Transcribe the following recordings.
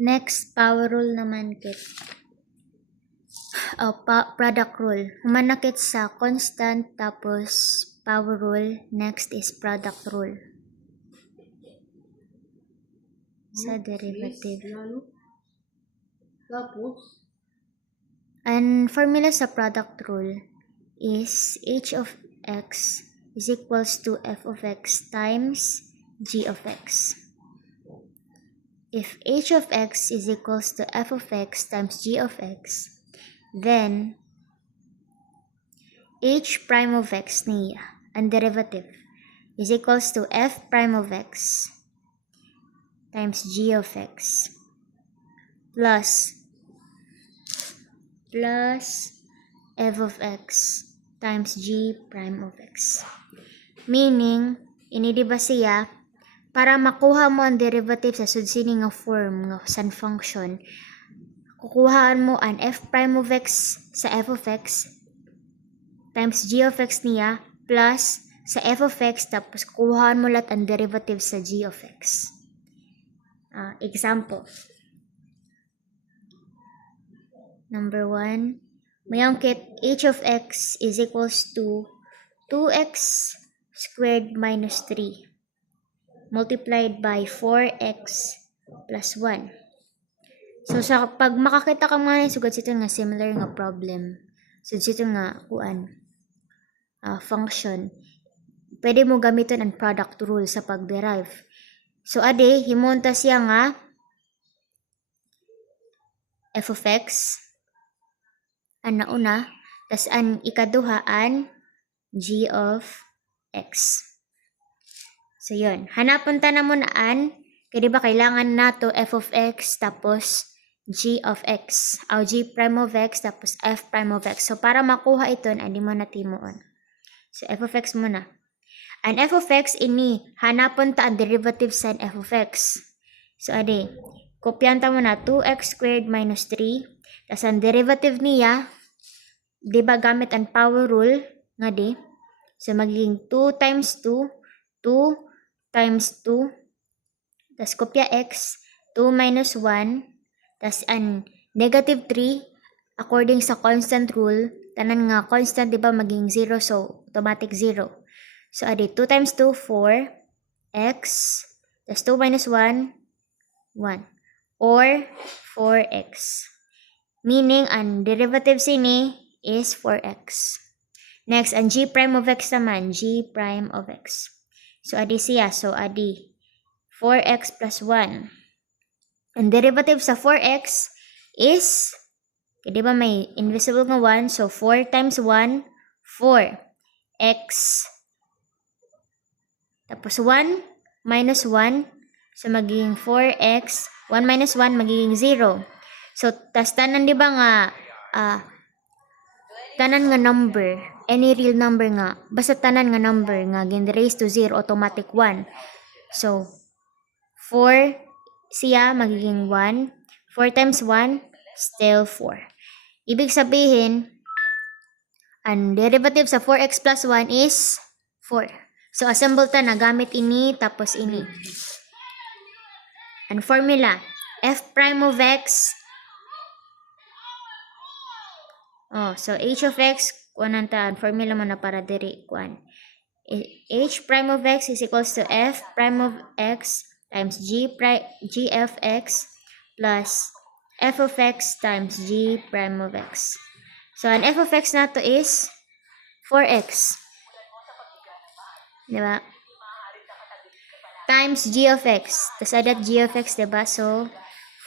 Next, power rule naman kit. Product rule. Humanakit sa constant tapos power rule. Next is product rule. Sa derivative. And formula sa product rule is h of x is equals to f of x times g of x. If h of x is equals to f of x times g of x, then h prime of x niya, ang derivative, is equals to f prime of x times g of x plus f of x times g prime of x. Meaning, inidiba siya, para makuha mo ang derivative sa sudsining nga form nga san function, kukuhaan mo ang f prime of x sa f of x times g of x niya plus sa f of x tapos kukuhaan mo lahat ang derivative sa g of x. Example. Number 1, mayangkit h of x is equals to 2x squared minus 3 multiplied by 4x plus 1. So, pag makakita ka mga sugad sito nga similar nga problem, sugad sito nga function, pwede mo gamitin ang product rule sa pag-derive. So, ade, himunta siya nga f of x, ang nauna, tas ang ikaduhaan, g of x. So, yun. Hanapan ta na mo na kaya diba kailangan nato f of x tapos g of x. O g prime of x tapos f prime of x. So, para makuha ito, andi mo na timoon. So, f of x muna. Ang f of x, hanapan ta ang derivative sa f of x. So, adi, kopyan ta mo na 2x squared minus 3. Tapos, ang derivative niya, diba gamit ang power rule, nga di. So, magiging 2 times 2, 2 times 2, tas kopya x, 2 minus 1, tas ang negative 3, according sa constant rule, tanan nga constant, diba, magiging 0, so automatic 0. So, adi, 2 times 2, 4, x, tas 2 minus 1, 1, or 4x. Meaning, ang derivative sini is 4x. Next, ang g prime of x naman, g prime of x. So, adi siya. So, adi 4x plus 1. Ang derivative sa 4x is, di ba may invisible nga 1? So, 4 times 1, 4. X. Tapos 1 minus 1. So, magiging 4x. 1 minus 1 magiging 0. So, tas tanan di ba nga, tanan nga number, any real number nga, basta tanan nga number nga, raised to 0, automatic 1. So, 4 siya, magiging 1. 4 times 1, still 4. Ibig sabihin, ang derivative sa 4x plus 1 is 4. So, assemble ta na gamit ini, tapos ini. Ang formula, f prime of x, so h of x, kuanan ta, formula mo na para diri, kuan. H prime of x is equals to f prime of x times g of x plus f of x times g prime of x. So, ang f of x nato is 4x. Diba? Times g of x. Tapos adat g of x, diba? So,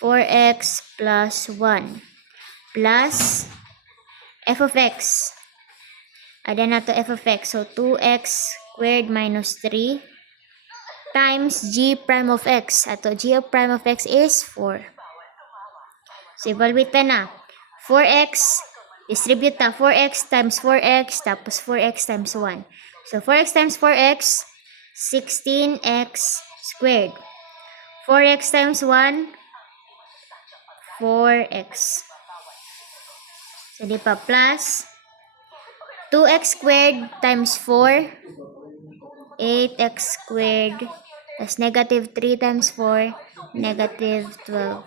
4x plus 1 plus f of x. Ada na to f of x. So, 2x squared minus 3 times g prime of x. Ato, g of prime of x is 4. So, evaluate na. 4x, distribute na. 4x times 4x, tapos 4x times 1. So, 4x times 4x, 16x squared. 4x times 1, 4x. So, di pa plus 2x squared times 4, 8x squared, plus negative 3 times 4, negative 12.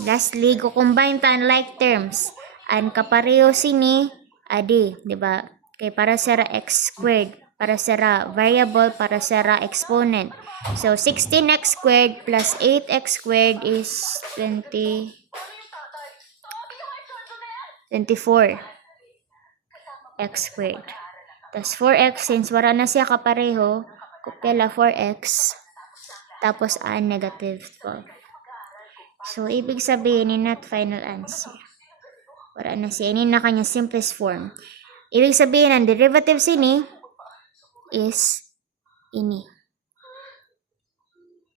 Lastly, combine ta ang like terms. Ang kapareho sini, adi, di ba? Kay para sa x squared, para sa variable, para sa exponent. So, 16x squared plus 8x squared is 24 x squared. Tapos 4x, since wala na siya kapareho, kopya 4x, tapos negative 12. So, ibig sabihin, in not final answer. Wala na siya. Ini na kanya simplest form. Ibig sabihin, ang derivative sini is ini.